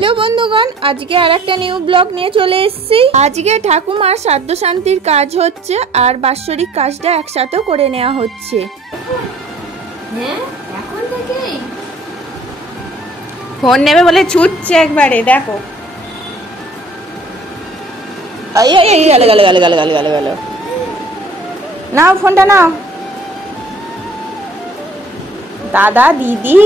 Hello বন্ধুগণ, আজকে আর একটা নিউ ব্লগ নিয়ে চলে এসেছি। আজকে ঠাকুমার শ্রাদ্ধ শান্তির কাজ হচ্ছে আর বাৎসরিক কাজটা একসাথে করে নেওয়া হচ্ছে। এখন থেকেই ফোন নেবে বলে ছুটছে একবারে, দেখো। নাও ফোনটা নাও। দাদা দিদি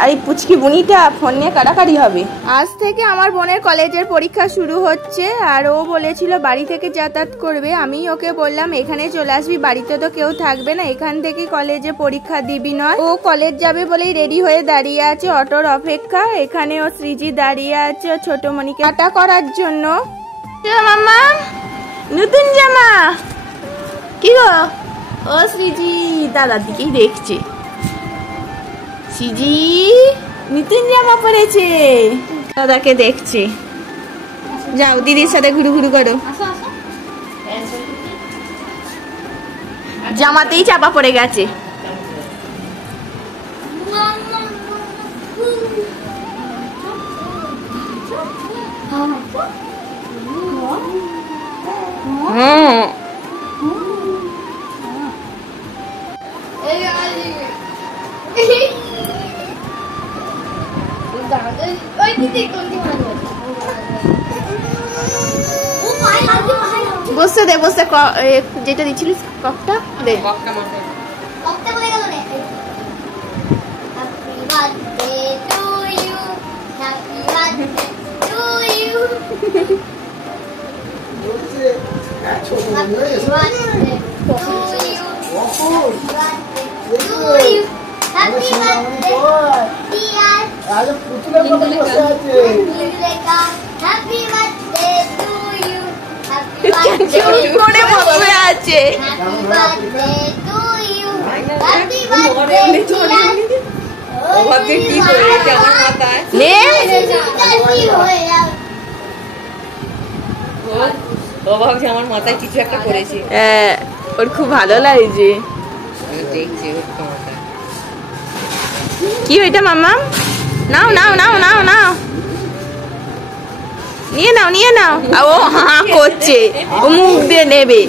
আর এই পুচকি বুনিটা ফোন নিয়ে কাড়াকাড়ি হবে। আজ থেকে আমার বোনের কলেজের পরীক্ষা শুরু হচ্ছে আর ও বলেছিল বাড়ি থেকে যাতায়াত করবে। আমি ওকে বললাম এখানে চলে আসবি, বাড়িতে তো কেউ থাকবে না, এখান থেকে কলেজে পরীক্ষা দিবি নয়। ও কলেজ যাবে বলেই রেডি হয়ে দাঁড়িয়ে আছে অটোর অপেক্ষা। এখানে ও সৃজি দাঁড়িয়ে আছে ছোট মনিকে কাটা করার জন্য। মামা নতুন জামা কি গো? ও সৃজি দাদার দিকেই দেখছে। সিজি নতুন জামা পরেছে, দাদাকে দেখছে। যাও দিদির সাথে ঘুরু ঘুরু করো। জামাতেই চাপা পড়ে গেছে। বসতে দে, বসতে যেটা দিচ্ছিলিস কপটা দে। আমার মাথায় কিছু একটা করেছে, ওর খুব ভালো লাগছে। কি ওইটা মামা? নাও নাও নাও নাও নাও, নিয়ে নাও নিয়ে নাও। ও হা করছে, ও মুখ দিয়ে নেবে।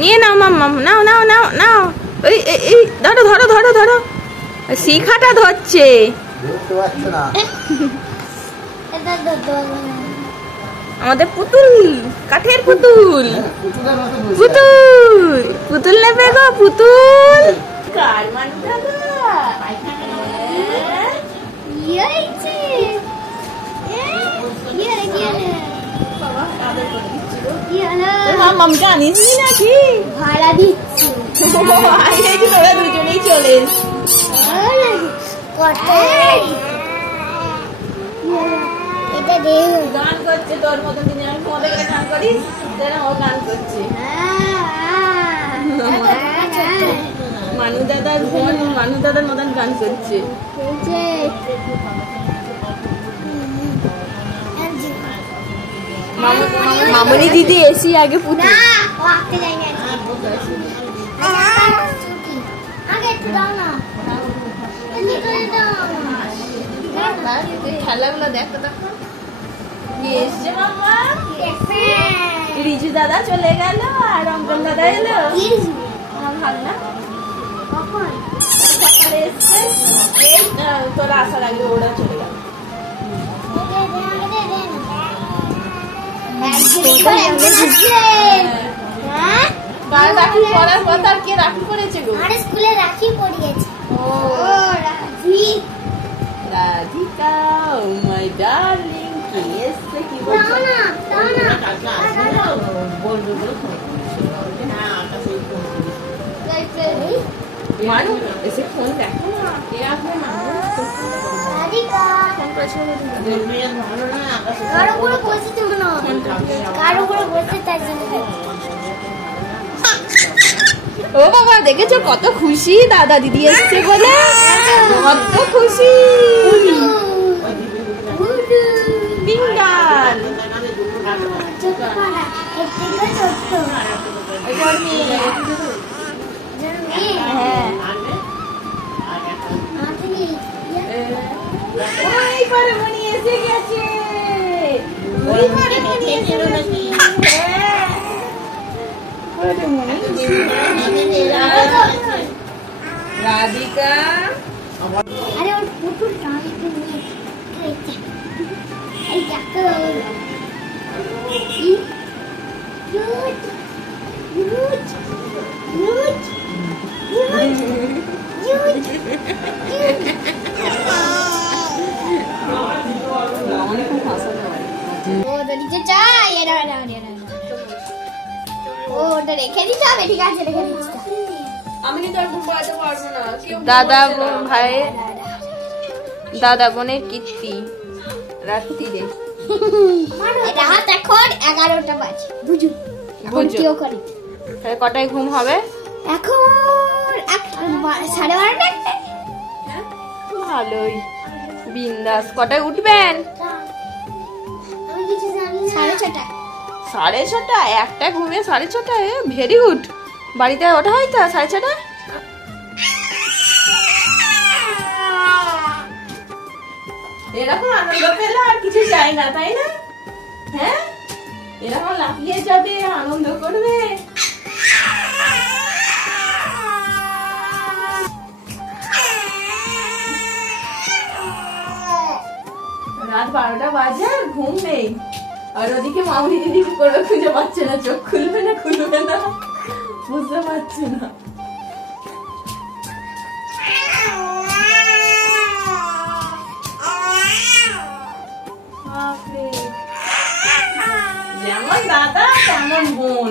নিয়ে নাও মাম্মা, নাও নাও নাও নাও। এই এই ধরো ধরো ধরো ধরো, শিখাটা ধরছে। আমাদের পুতুল, কাঠের পুতুল, পুতুল পুতুল নেবে গো, পুতুল। কার মানু দাদা মামকে আনিস নাকি? ভাড়া দিচ্ছি। তোরা দুজনেই চলে গান করছে তোর মতন দিনে। আমি তোমাদের কাছে গান করিস, ও গান করছে। মানু দাদার বোন মানু দাদার মতন গান করছে। মামনি দিদি এসি আগে পুতুল খেলাগুলো দেখো দেখো। রিজু দাদা চলে গেল আর অঙ্কন দাদা এলো। ভালো না সকালে এসছে, তোরা আসার আগে ওরা চলে গেল। রাখি পরার কথা আর কে রাখি পরেছে গো? স্কুলে রাখি পরিয়েছে। ও রাধিকা, ও মাই ডার্লিং, কি এসছে কি বলছো? মানু এসে ফোন দেখো না, কে আসবে? ও বাবা দেখেছো কত খুশি, দাদা দিদি এসছে বলে কত খুশি। হ্যাঁ রাধিকা আরে ওর পুতুল টানতে নিয়ে এই দেখো রুট রুট রুট ওটা নিচে চাই এটা ওটা রেখে দিতে হবে ঠিক আছে রেখে দিচ্ছি আমি কিন্তু আর ঘুম পাড়াতে পারবো না কেউ দাদা ভাই দাদা বোনের কীর্তি রাত্রিরে রাত এখন 11টা বাজে বুঝু এখন বুঝু। কেউ করে তাহলে কটায় ঘুম হবে? এখন 12:30 ভালোই বিন্দাস। কটায় উঠবেন? আমি কিছু জানি না 6:30 6:30 একটা ঘুমিয়ে 6:30 ভেরি গুড। বাড়িতে ওঠা হয় তো 6:30? এরকম আনন্দ পেলে আর কিছু চাই না, তাই না? হ্যাঁ, এরকম লাফিয়ে যাবে, আনন্দ করবে। রাত 12টা বাজে আর ঘুম নেই। আর ওদিকে মামুনি দিদি কি করবে খুঁজে পাচ্ছে না, চোখ খুলবে না খুলবে না বুঝতে পারছে না। বাপরে, যেমন দাদা তেমন বোন,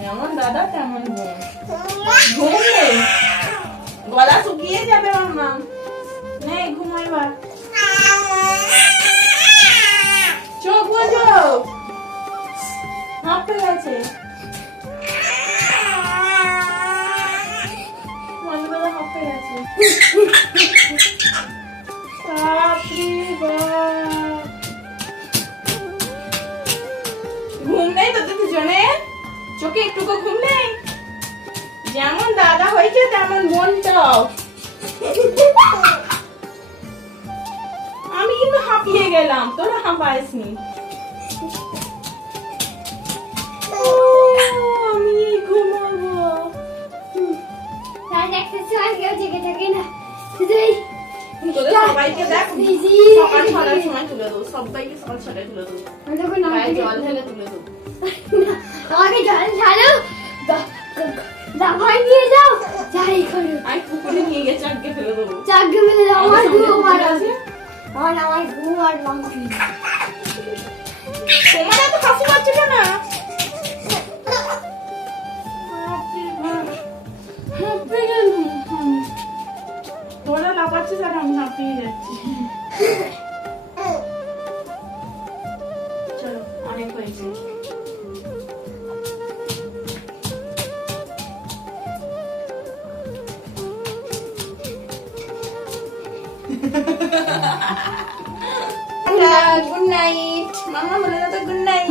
যেমন দাদা তেমন বোন। ঘুম নেই, গলা শুকিয়ে যাবে মাম্মা। নেই ঘুমাইবার, চোখ বোঝো হাঁপে গেছে। মনগুলো হাঁপে গেছে। বাপরে বাপ, ঘুম নেই তোদের দুজনে? চোখে একটুকু ঘুম নেই? যেমন দাদা হয়েছে তেমন বোনটাও। আমি কিন্তু হাঁপিয়ে গেলাম, তোরা হাঁপাইসনি। আমি ঘুমাবো। রাত 1টার সময় কেউ জেগে থাকে না শুধুই তোদের সবাইকে দেখ সকাল 6টার সময় তুলে দেবো, সবাইকে সকাল 6টায় তুলে দেবো, তখন গায়ে জল ঢেলে তুলে দেবো। আমাকে জল ঢালো দাবাই নিয়ে যাও যাই করো আমি পুকুরে নিয়ে গিয়ে চাককে ফেলে দেবো। চাকরি মেলে দাও আমার আমাদের ঘুম সামনে আর আছে। আমার ঘুম আর মাংস তোমার এত হাসি পাচ্ছিল না? তোরা লাফাচ্ছিস আর আমি হাঁপিয়ে যাচ্ছি। চলো অনেক হয়েছে। গুড নাইট মামা, বলে দাও তো গুড নাইট।